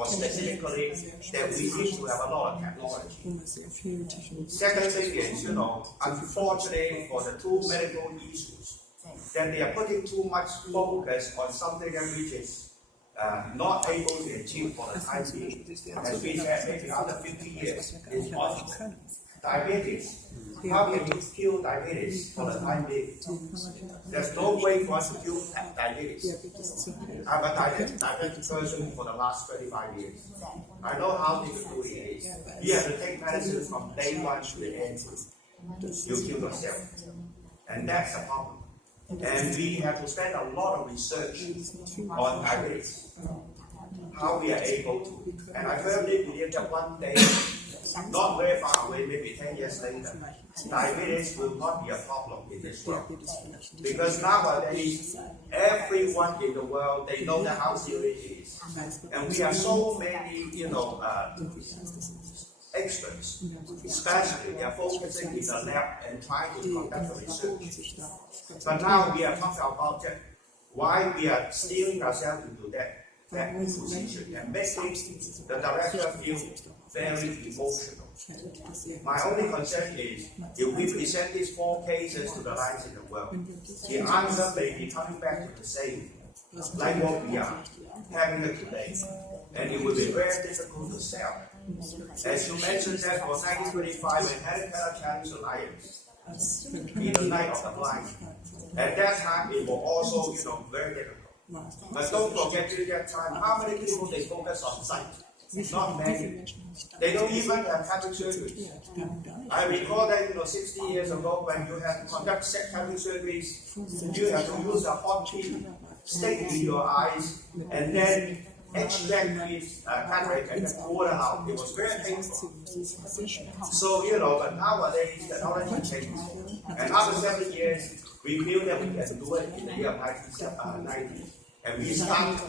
or specifically that we need to have a lot of technology. Second thing is, unfortunately for the two medical issues, that they are putting too much focus on something which is not able to achieve for the time being. As we said, maybe after 50 years, it's possible. Diabetes. How can you cure diabetes for the time being? There's no way for us to cure diabetes. I'm a diabetic person for the last 25 years. I know how difficult it is. You have to take medicine from day one to the end. You kill yourself. And that's a problem. And we have to spend a lot of research on diabetes. How we are able to. And I firmly believe that one day, not very far away, maybe 10 years later, diabetes will not be a problem in this world. Because nowadays, everyone in the world, they know that how serious it is. And we have so many, experts, especially they are focusing in the lab and trying to conduct the research. But now we are talking about why we are steering ourselves into that position and making the director feel very emotional. My only concern is, if we present these 4 cases to the lines in the world, the answer may be coming back to the same, like what we are having it today. And it will be very difficult to sell. As you mentioned that for 1925, when Helen Keller challenged Alliance in the Night of the Blind, at that time it was also, very difficult. But don't forget during that time, how many people they focus on sight? Not many. They don't even have cataract surgery. I recall that 60 years ago when you have to conduct cataract surgeries, you have to use a hot pin, stick in your eyes, and then extract with cataract and then pull it out. It was very painful. So, but nowadays the technology changed. And after 7 years, we feel that we can do it in the year 1990. And we start.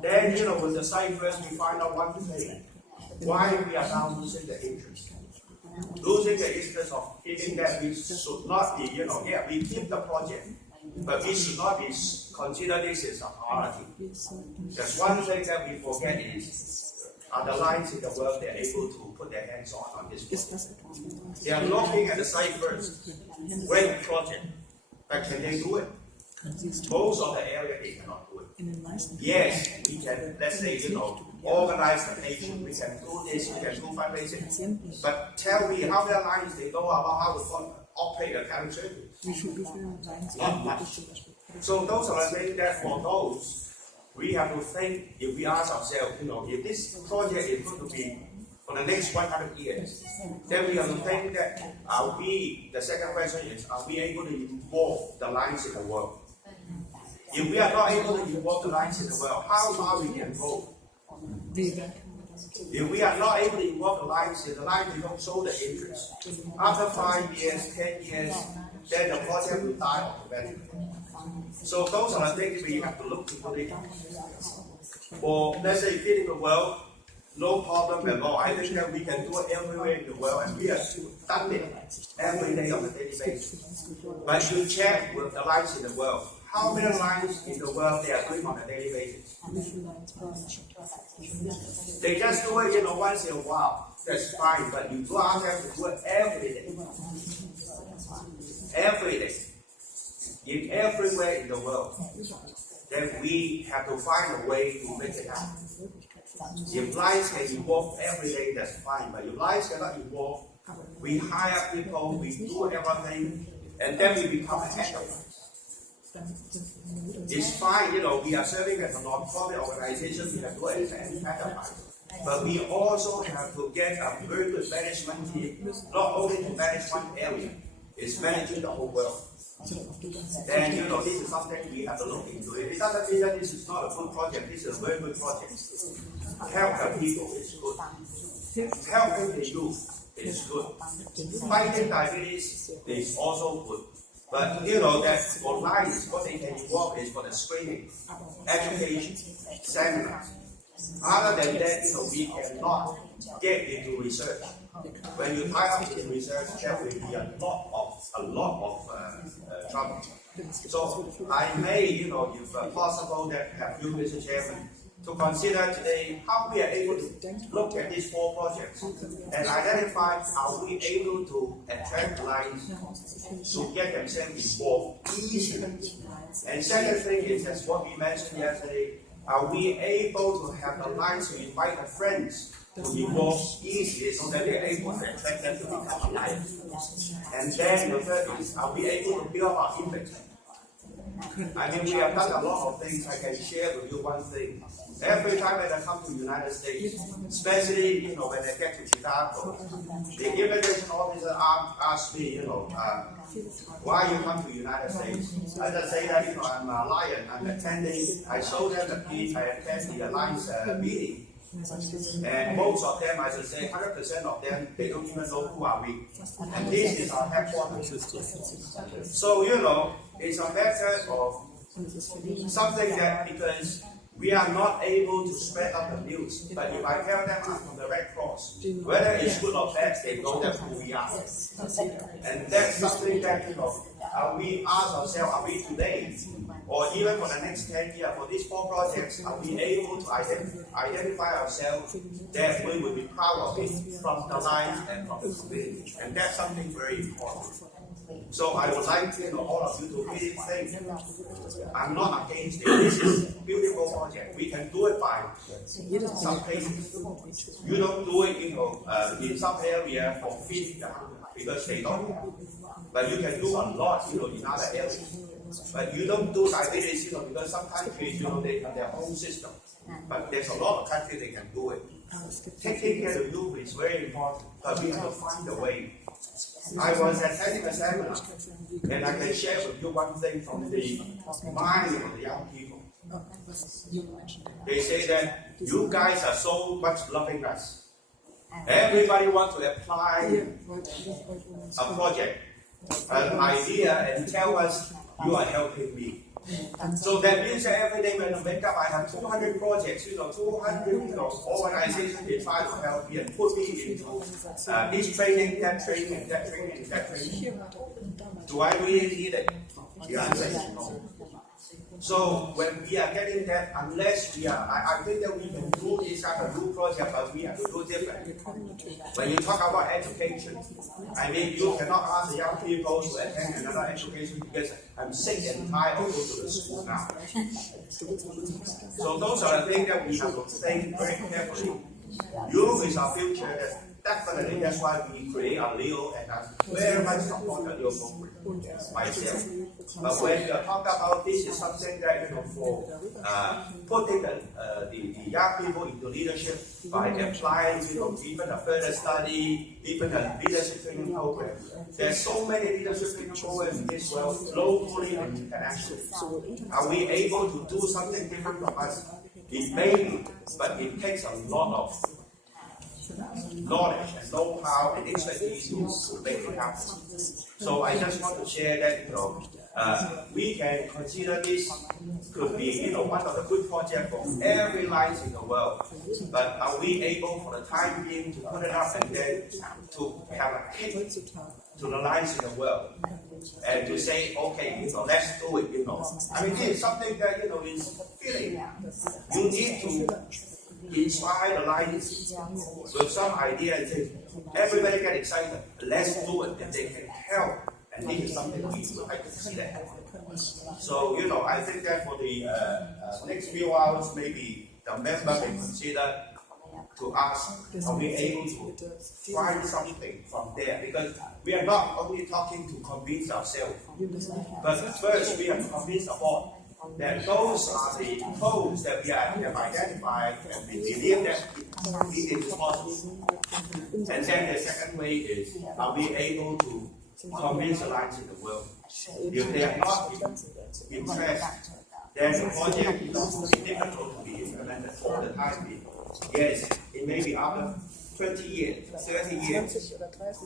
Then, with the sight first, we find out one thing. Why we are now losing the interest. Losing the interest of thinking that we should not be, we keep the project, but we should not be consider this as a priority. There's one thing that we forget is, are the lines in the world they are able to put their hands on this project. They are looking at the site first. Great project, but can they do it? Most of the area they cannot do it. Yes, we can, let's say, organize the patient, we can do this, we can do fundraising. But tell me how many lines they know about how to operate a cataract surgery? Not much. So those are the things that for those, we have to think, if we ask ourselves, if this project is going to be for the next 100 years, then we have to think that the second question is, are we able to involve the lines in the world? If we are not able to involve the lines in the world, how far we can go? If we are not able to involve the lines, if the lines don't show the interest, after 5 years, 10 years, then the project will die automatically. So those are the things we have to look into. For, let's say, feeding the world, no problem at all. I think that we can do it everywhere in the world, and we have done it every day on a daily basis. But you check with the lines in the world. How many lines in the world they are doing on a daily basis? They just do it, once in a while. That's fine, but you do ask them to do it every day. Every day. In everywhere in the world. Then we have to find a way to make it happen. If lines can evolve every day, that's fine. But if lines cannot evolve, we hire people, we do everything, and then we become a enterprise. It's fine, we are serving as a non-profit organization, we have to do it as an enterprise. But we also have to get a very good management team, not only to manage one area, it's managing the whole world. Then, this is something we have to look into. It doesn't mean that this is not a good project, this is a very good project. Helping people is good. Helping the youth is good. Fighting diabetes is also good. But that for lines, what they can involve is for the screening, education, seminars. Other than that, we cannot get into research. When you tie up in research, there will be a lot of trouble. So I may, if possible, that have you, Mr. Chairman, to consider today how we are able to look at these 4 projects and identify are we able to attract lines to get themselves involved easily. And second thing is, as what we mentioned yesterday, are we able to have the lines to invite their friends to involve easily so that they are able to attract them to become a line. And then the third is, are we able to build our image? I mean, we have done a lot of things. I can share with you one thing. Every time that I come to the United States, especially when I get to Chicago, the immigration officer asks me, why you come to the United States? I just say that I'm a lion. I'm attending. I show them the piece. I attend the alliance meeting. And most of them, I should say 100% of them, they don't even know who are we. And this is our headquarters. So, it's a matter of something that because we are not able to spread out the news. But if I tell them I'm from the Red Cross, whether it's good or bad, they know that who we are. And that's something that, we ask ourselves, are we today? Or even for the next 10 years, for these 4 projects, are we able to identify ourselves that we will be proud of it from the lines and from the community? And that's something very important. So I would like all of you to really think, I'm not against it. This is a beautiful project. We can do it by some places. You don't do it, in some area for free because they don't. But you can do a lot, in other areas. But you don't do diabetes, because some countries, they have their own system. But there's a lot of countries they can do it. Taking care of youth is very important, but we have to find a way. I was attending a seminar, and I can share with you one thing from the mind of the young people. They say that you guys are so much loving us. Everybody wants to apply a project, an idea, and tell us you are helping me. So that means that every day when I wake up, I have 200 projects, 200 organizations they try to help me and put me into this training, that training, and that training, and that training. Do I really need it? The answer is no. So when we are getting that, unless we are, I think that we can do this kind of new project, but we have to do differently. When you talk about education, I mean, you cannot ask the young people to attend another education because I'm sick and tired of going to the school now. So those are the things that we have to think very carefully. Youth is our future. Definitely, that's why we create a Leo, and I very much support the Leo program myself. But when you talk about this, is something that for putting the young people into leadership by applying even a further study, even a leadership training program. There's so many leadership training programs in this world, locally and internationally. Are we able to do something different from us? It may be, but it takes a lot of knowledge and know-how and expertise to make it happen. So I just want to share that we can consider this could be one of the good projects for every lines in the world. But are we able for the time being to put it up and then to have a hit to the lines in the world and to say, okay, let's do it. I mean, this is something that is feeling. You need to inspire the lines with some idea and say, everybody get excited, let's do it, and they can help. And this is something we would like to see that happen. So, I think that for the next few hours, maybe the member may consider to ask, are we able to find something from there? Because we are not only talking to convince ourselves, but first we have to convince the board that those are the codes that we have identified and we believe that it is possible. And then the second way is, are we able to convince the lines in the world? If they are not impressed, then the project will be difficult to be implemented all the time being. Yes, it may be after 20 years, 30 years,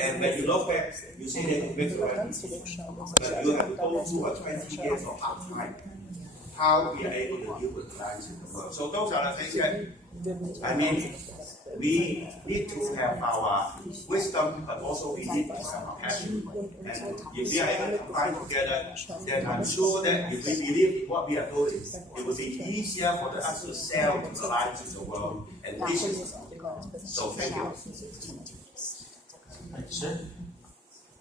and when you look back, you see that it makes but you have to go through a 20 years of hard time. How we are able to deal with the lines in the world. So those are the things that, we need to have our wisdom, but also we need to have our passion. And if we are able to combine together, then I'm sure that if we believe in what we are doing, it will be easier for us to sell to the lives in the world and vision. So thank you.